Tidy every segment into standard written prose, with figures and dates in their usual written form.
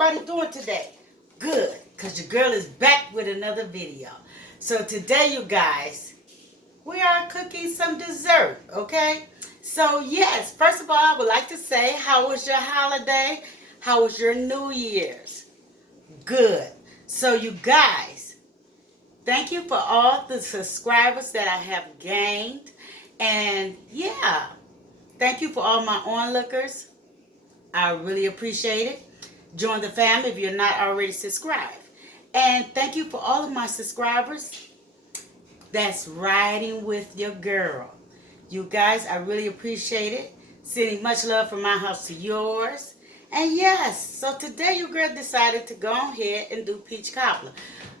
everybody doing today? Good, because your girl is back with another video. So today, you guys, we are cooking some dessert, okay? So yes, first of all, I would like to say, how was your holiday? How was your New Year's? Good. So you guys, thank you for all the subscribers that I have gained. And yeah, thank you for all my onlookers. I really appreciate it. Join the family if you're not already subscribed. And thank you for all of my subscribers that's riding with your girl. You guys, I really appreciate it. Sending much love from my house to yours. And yes, so today your girl decided to go ahead and do peach cobbler.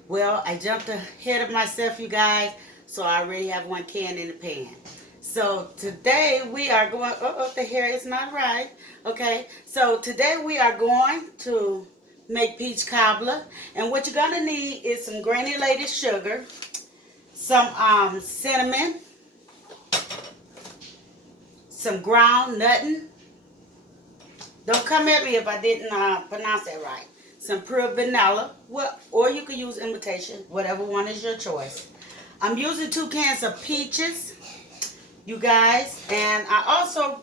Well, I jumped ahead of myself, you guys, so I already have one can in the pan. So today we are going, the hair is not right. Okay, so today we are going to make peach cobbler. And what you're going to need is some granulated sugar, some cinnamon, some ground nutting. Don't come at me if I didn't pronounce that right. Some pure vanilla, or you can use imitation, whatever one is your choice. I'm using 2 cans of peaches, you guys, and I also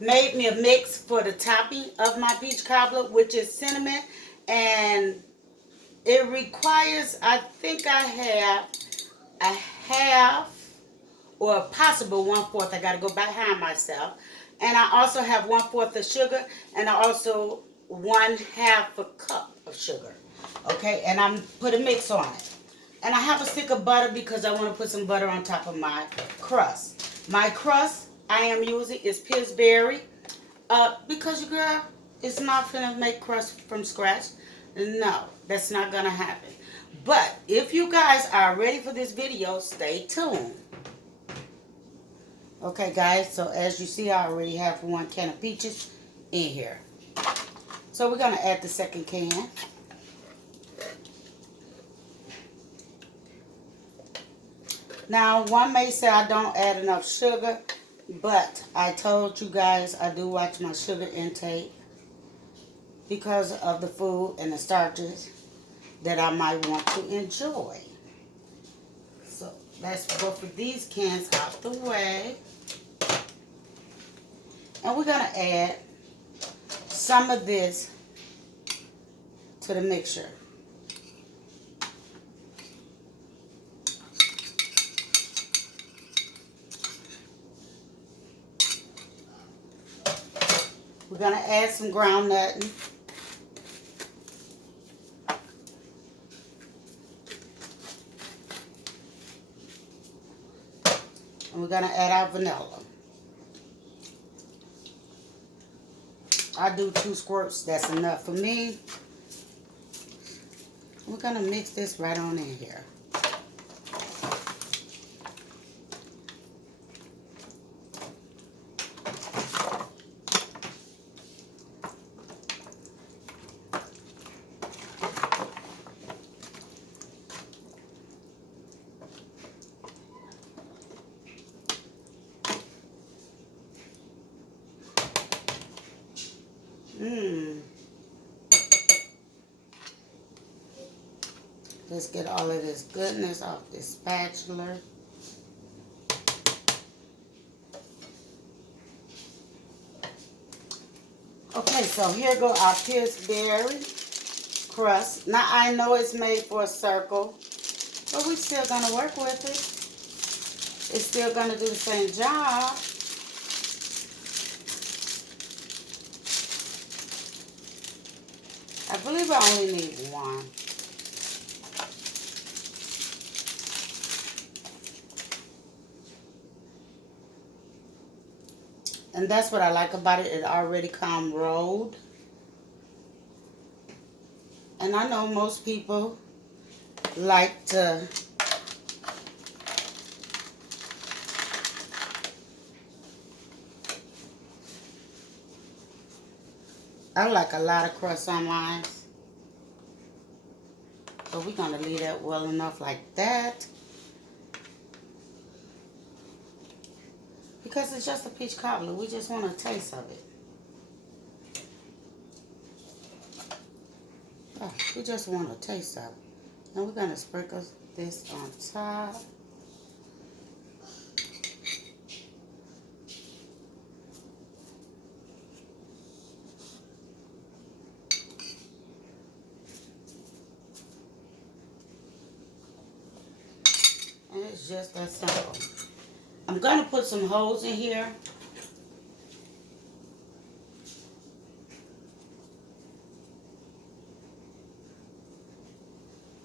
made me a mix for the topping of my peach cobbler, which is cinnamon, and it requires, I think I have a half or a possible 1/4. I got to go behind myself. And I also have 1/4 of sugar, and I also 1/2 a cup of sugar. Okay, and I'm put a mix on it. And I have a stick of butter because I want to put some butter on top of my crust. My crust I am using is Pillsbury. Because your girl is not gonna make crust from scratch. No, that's not gonna happen. But if you guys are ready for this video, stay tuned. Okay, guys, so as you see, I already have 1 can of peaches in here. So we're gonna add the second can. Now, one may say I don't add enough sugar, but I told you guys I do watch my sugar intake because of the food and the starches that I might want to enjoy. So let's both of these cans out the way. And we're going to add some of this to the mixture. We're going to add some ground nutting. And we're going to add our vanilla. I do 2 squirts, that's enough for me. We're going to mix this right on in here. Let's get all of this goodness off this spatula. Okay, so here go our Pillsbury crust. Now I know it's made for a circle, but we're still gonna work with it. It's still gonna do the same job. I believe I only need 1. And that's what I like about it. It already come rolled. And I know most people like to I like a lot of crust on mine. But we're going to leave that well enough like that. Because it's just a peach cobbler. We just want a taste of it. We just want a taste of it. And we're going to sprinkle this on top. And it's just that simple. I'm going to put some holes in here.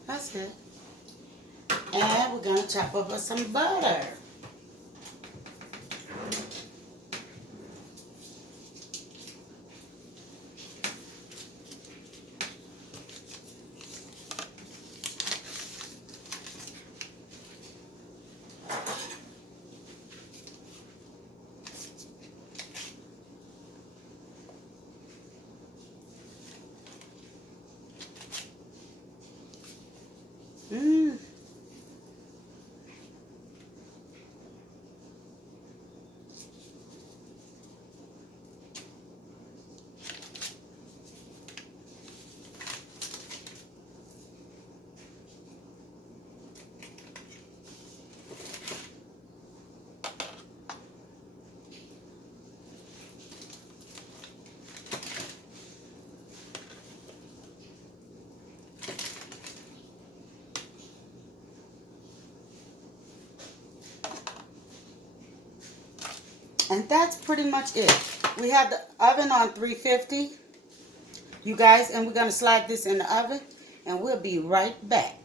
That's it. And we're going to chop up with some butter. Mmm. And that's pretty much it. We have the oven on 350, you guys, and we're going to slide this in the oven, and we'll be right back.